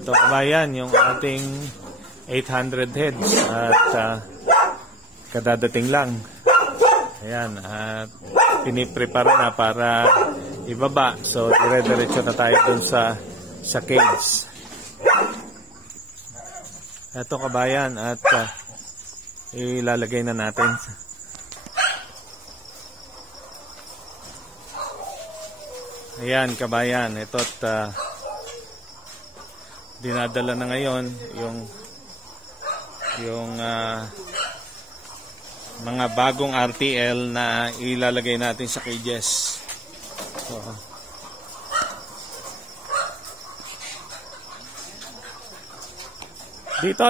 Ito kabayan, yung ating 800 heads at kadadating lang. Ayan, at piniprepare na para ibaba. So, dire-diretso na tayo dun sa cage. Ito kabayan, at ilalagay na natin. Ayan kabayan, ito't dinadala na ngayon yung mga bagong RTL na ilalagay natin sa cages. So, dito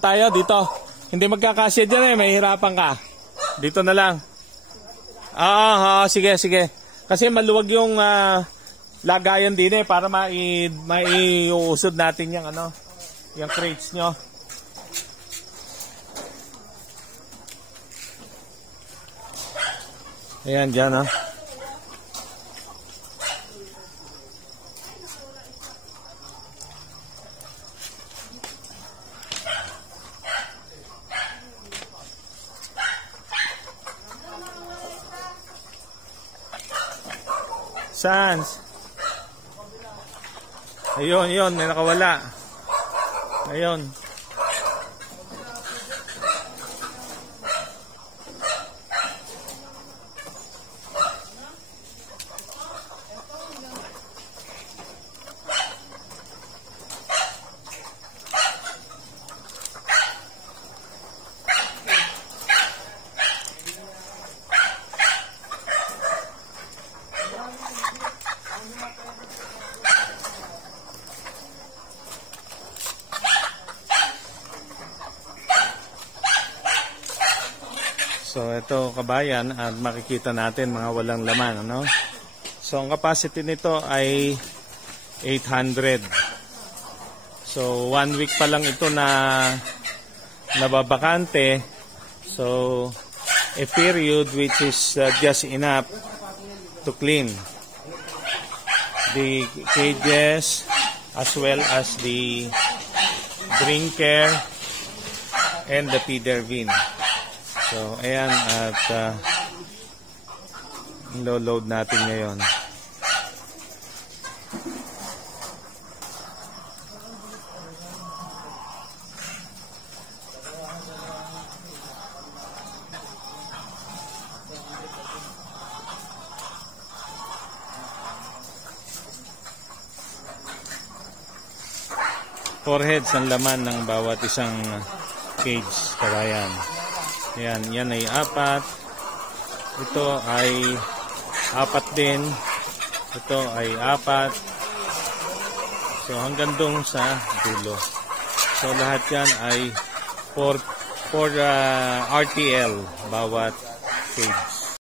tayo, dito. Hindi magkakasya dyan mahihirapan ka. Dito na lang. Sige. Kasi maluwag yung lagayan din para maiuusod natin yung yung crates nyo. Ayan dyan Saan? Ayun, may nakawala. Ayun. So ito kabayan, at makikita natin mga walang laman, So ang capacity nito ay 800. So 1 week pa lang ito na nababakante. So a period which is just enough to clean the cages as well as the drinker and the feeder bin. So, ayan, at load natin ngayon. Four heads ang laman ng bawat isang cage, kabayan. Yan ay 4. Ito ay 4 din. Ito ay 4. So hanggang doon sa dulo. So lahat yan ay 4 RTL bawat cage.